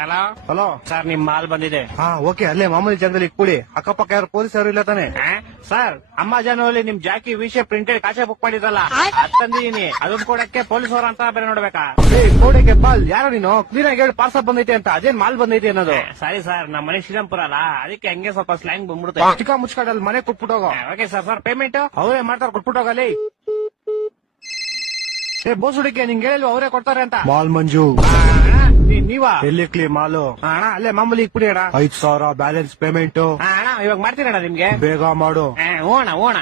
Hello hello sir, ನಿಮ್ mall ಬಂದಿದೆ. ಹಾ ಓಕೆ, ಅಲ್ಲೇ ಮಾಮೂಲಿ ಜಾಗದಲ್ಲಿ ಕೂಡಿ. ಅಕ್ಕಪಕ್ಕ ಯಾರು ಪೊಲೀಸ್ ಯಾರು ಇಲ್ಲ ತಾನೆ? ಸರ್, ಅಮೆಜಾನ್ ನಿಮ್ಮ ಜಾಕಿ ವಿಷಯ ಪ್ರಿಂಟೆಡ್ ಕಾಚೆ ಬುಕ್ ಮಾಡಿದ್ರಲ್ಲ, ಅದ್ ತಂದಿದೀನಿ. ಅದನ್ನ ಕೊಡಕ್ಕೆ ಪೊಲೀಸ್ ಅವ್ರ ಅಂತ ಬೇರೆ ನೋಡ್ಬೇಕಾ? ಕೋಡೆಗೆ ಬಾಲ್ ಯಾರೋ ನೀನು ಕ್ಲೀನ್ ಆಗಿ ಹೇಳಿ ಪಾರ್ಸಲ್ ಬಂದೈತೆ ಅಂತ. ಅದೇನ್ ಮಾಲ್ ಬಂದೈತೆ ಅನ್ನೋದು? ಸಾರಿ ಸರ್, ನಮ್ಮ ಮನೆ ಶ್ರೀರಾಮ್ಪುರ ಅಲ್ಲ, ಅದಕ್ಕೆ ಹಂಗೆ ಸ್ವಲ್ಪ ಸ್ಲ್ಯಾಂಗ್ ಬಂದ್ಬಿಡುತ್ತೆ. ಚಿಕ್ಕ ಮುಚ್ಕಾಡಲ್ಲಿ ಮನೆ ಕೊಟ್ಬಿಟ್ಟೋಗೋ. Okay sir. ಸರ್, ಪೇಮೆಂಟ್ ಅವರೇ ಮಾಡ್ತಾರ, ಕೊಟ್ಬಿಟ್ಟೋಗಲ್ಲಿ. ಬೋಸ್ ಹುಡುಗಿ ನಿಂಗೆ ಹೇಳಿಲ್ವ ಅವರೇ ಕೊಡ್ತಾರೆ ಅಂತ? ಮಾಲ್ ಮಂಜು ನೀವಾ? ಎಲ್ಲಿ ಕ್ಲೀ ಮಾಲು? ಅಣ್ಣ, ಅಲ್ಲೇ ಮಾಮೂಲಿ ಇಕ್ಬಿಡಿ ಅಣ್ಣ. 5,000 ಬ್ಯಾಲೆನ್ಸ್ ಪೇಮೆಂಟ್. ಅಣ್ಣ, ಇವಾಗ ಮಾಡ್ತೀನಿ ಅಣ್ಣ ನಿಮ್ಗೆ. ಬೇಗ ಮಾಡು. ಓಣ ಓಣ.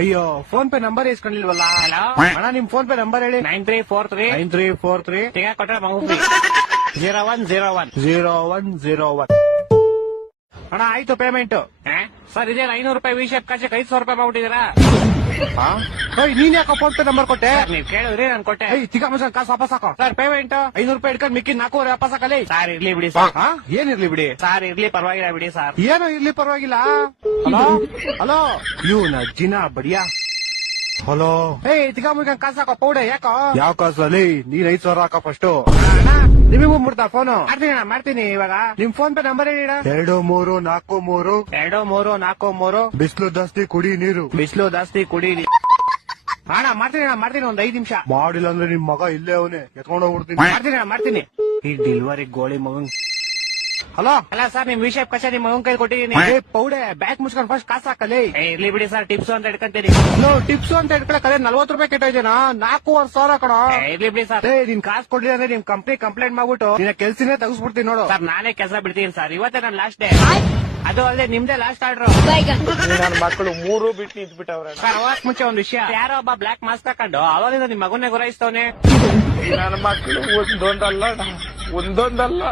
ಅಯ್ಯೋ, ಫೋನ್ ಪೇ ನಂಬರ್ ಇಸ್ಕೊಂಡಿಲ್ವಲ್ಲ? ಹಲೋ ಅಣ್ಣ, ನಿಮ್ ಫೋನ್ ಪೇ ನಂಬರ್ ಹೇಳಿ. 9343 9343 ತಿಂಗ ಕೊಟ್ರೆ ಮಗು 0101 0101. ಅಣ್ಣ ಆಯ್ತು ಪೇಮೆಂಟ್. ಸರ್, ಇದೇನು 500 ರೂಪಾಯಿ ವಿಷಯ ಕಾಚಕ್ಕೆ 500 ರೂಪಾಯಿ ಮಾಡ್ಬಿಟ್ಟಿದ್ದೀರಾ? ನೀನ್ ಯಾಕ ಫೋನ್ ಪೇ ನಂಬರ್ ಕೊಟ್ಟೆ? ನೀವ್ ಕೇಳಿದ್ರಿ, ನಾನು ಕೊಟ್ಟೆ. ತಿಕ್ಕ ಮಸನ್ ಕಾಸು ವಾಪಸ್ ಹಾಕೋ. ಸರ್, ಪೇಮೆಂಟ್ 500 ರೂಪಾಯಿ ಇಟ್ಕೊಂಡು ಮಿಕ್ಕಿ 400 ವಾಪಸ್ ಹಾಕಲಿ. ಸರ್, ಇರ್ಲಿ ಬಿಡಿ ಸರ್. ಏನಿರ್ಲಿ ಬಿಡಿ? ಸರ್, ಇರ್ಲಿ, ಪರವಾಗಿಲ್ಲ ಬಿಡಿ ಸರ್. ಏನೋ ಇರ್ಲಿ, ಪರವಾಗಿಲ್ಲ. ಹಲೋ ಹಲೋ, ಇವ್ನ ಜಿನ ಬಡಿಯಾ. ಹಲೋ, ತಿಕ್ಕ ಮುಗಿಕ ಕಾಸು ಹಾಕೋ ಪೌಡೆ. ಯಾಕೋ? ಯಾವ ಕಾಸಲ್ಲಿ? ನೀನ್ 5,000 ಹಾಕೋ ಫಸ್ಟ್. ನಿಮಗೂ ಮುಡ್ತಾ ಫೋನು? ಮಾಡ್ತೀನಿ ಇವಾಗ. ನಿಮ್ ಫೋನ್ ಪೇ ನಂಬರ್ ಹೇಳಿ. 2343 2343. ಬಿಸಿಲು ಜಾಸ್ತಿ ಕುಡಿ ನೀರು. ಬಿಸಿಲು ಜಾಸ್ತಿ ಕುಡೀರಿ. ಅಣ್ಣ, ಮಾಡ್ತೀನಿ ಒಂದ್ 5 ನಿಮಿಷ. ಮಾಡಿಲ್ಲ ಅಂದ್ರೆ ನಿಮ್ ಮಗ ಇಲ್ಲೇ ಅವನೇ ಎತ್ಕೊಂಡು ಹೋಗ್ಬಿಡ್ತೀನಿ. ಮಾಡ್ತೀನಿ. ಈ ಡೆಲಿವರಿ ಗೋಳಿ ಮಗನ್. ಹಲೋ ಅಲ್ಲ ಸರ್, ನಿಮ್ ವಿಷಯ ಕಷ ನಿಮ್ ಮಗನ್ ಕೈ ಕೊಟ್ಟಿದ್ದೀನಿ. ಪೌಡೆ ಬ್ಯಾಗ್ ಮುಚ್ಕೊಂಡು ಫಸ್ಟ್ ಕಾಸು ಹಾಕಲಿ. ಇರ್ಲಿ ಬಿಡಿ ಸರ್, ಟಿಪ್ಸ್ ಅಂತ ಇಟ್ಕೊಂತೀನಿ. ಟಿಪ್ಸ್ ಅಂತ ಇಟ್ಕೊಳಕ್ಕೆ 40 ರೂಪಾಯಿ ಕೆಟ್ಟೋಯ್ತೇನಾ? 4,500 ಕಣ. ಇರ್ಲಿ ಬಿಡಿ ಸರ್. ನೀನ್ ಕಾಸು ಕೊಡ್ಲಿ ಅಂದ್ರೆ ನಿಮ್ ಕಂಪ್ನಿ ಕಂಪ್ಲೇಂಟ್ ಮಾಡ್ಬಿಟ್ಟು ನಿನ್ನ ಕೆಲ್ಸನೇ ತೆಗಿಸ್ಬಿಡ್ತೀನಿ ನೋಡು. ಸರ್, ನಾನೇ ಕೆಲಸ ಬಿಡ್ತೀನಿ ಸರ್. ಇವತ್ತೇ ನನ್ನ ಲಾಸ್ಟ್ ಡೇ. ಅದು ಅಲ್ಲದೆ ನಿಮ್ದೇ ಲಾಸ್ಟ್ ಆರ್ಡರ್. ನನ್ನ ಮಕ್ಕಳು 3 ಬಿಟ್ಟು ನಿಂತ್ಬಿಟ್ಟವ್ರೆ. ಸರ್, ಅವಕ್ ಮುಂಚೆ ಒಂದ್ ವಿಷಯ. ಯಾರೋ ಒಬ್ಬ ಬ್ಲಾಕ್ ಮಾಸ್ಕ್ ಹಾಕೊಂಡು ಅವಾಗಿಂದ ನಿಮ್ ಮಗನ್ನೇ ಗುರಾಯಿಸ್ತವನೆ. ನನ್ನ ಮಕ್ಕಳು ಒಂದೊಂದಲ್ಲ